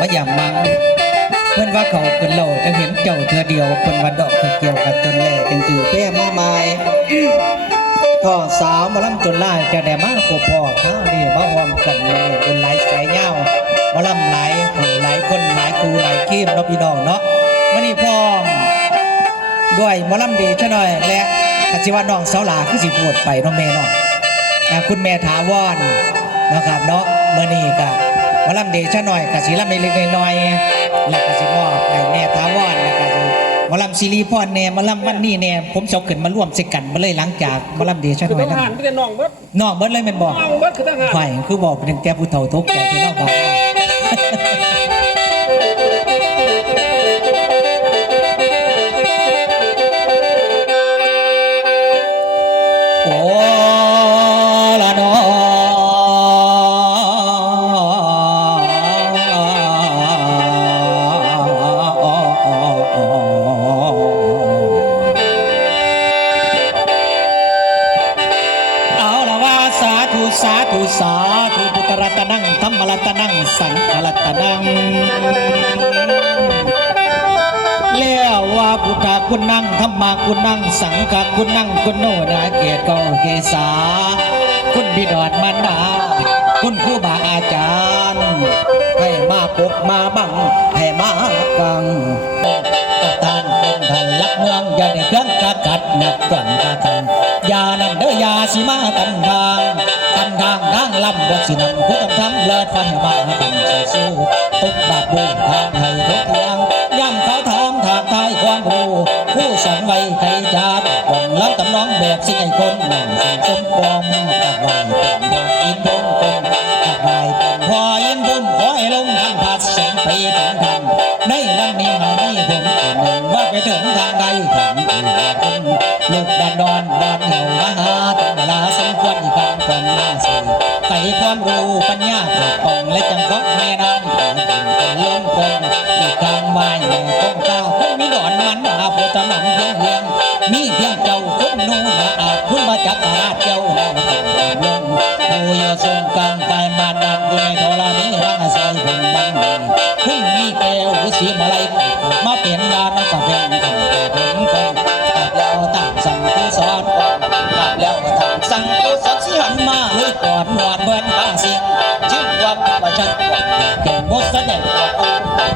มายามมัง เพื่อนว่าเขาขึ้นเราจะเห็นเจ้าเธอเดียวคนวันดอกเกี่ยวกันจนแลจึงถือแป้มาไม้พ่อสาวมาล่ำจนล่าจะได้มากกว่าพ่อข้าวนี่มาหอมกันเลยคนหลายสายเงามาล่ำหลายหูหลายคนหลายครูหลายขี้มเนาะพี่น้องเนาะมื่อนี้พ่อมด้วยมอลำดีชะหน่อยและอาชีวะน้องสาวหลาคือสิพูดไปน้องแม่เน้องคุณแม่ถาวรนะครับเนาะมื่อนี้ก็ห มอลำดีชะหน่อยกับสีลำเล็กๆน้อยๆและก็สิมอบให้แม่ถาวรและก็สิหมอลำซีรีพรแน่หมอลำวันนี้แน่ผมเสาขึ้นมาร่วมสิกันมาเลยหลังจากหมอลำดีชะหคือน่อยทนะหารไม่ได้น้องเบิดน้องเบิดเลยแมันบอกน้องเบิดคือทหารฝ่ายคือบอกเป็นแต่ผู้เฒ่าทุกข์ใจที่นอกบ้านโอ้ สาธุสาธุพุทธรัตนังธรรมรัตนังสังฆรัตนังเลี้ยวว่าพุทธคุณนั่งธรรมาคุณนั่งสังฆคุณนั่งคุณโนนาเกียรติกาเกษาคุณบิดอนมารดาคุณครูบาอาจารย์ ให้มาปกมาบังให้มากัง ลำบกสินำผู้กำทำเลิศไปมาบังใส่สู้ตุกบาดบูทางให้ทุกเทียงย่ำเขาถามถากทายความรู้ผู้สอนไว้ใจจาดหวังรับตำน้องแบบสิ่งไอ้คนหนึ่งสิ่งสมปองกับไหวเป็นดอกอินทงคงกับไหวเป็นพออินบุมขอให้ลงทันพัดสงไปถึงทันในวันนี้มาให้ผมคนหนึ่งว่าไปถึงทางใดถึงอีกคนลูกดันดอนดอนเหวมหา ความรู้ปัญญาปกป้องและจังก็แม่นำถึงเป็นลมคนอีกลางไม้แม่างต้นข้าวคงมีดอนมันดาโพตนำเพียงเพียงมีเพียงเจ้าคนนู้นนะอาจคุณมาจักรราเจ้าแล้วเป็นลงผู้ยอทรงกลางกายมาดังอยู่ในธรณีร่างสายเป็นบังมีคุณมีแก้วสีมาลัยมาเปลี่ยนดานกับเพียงกันแต่ผม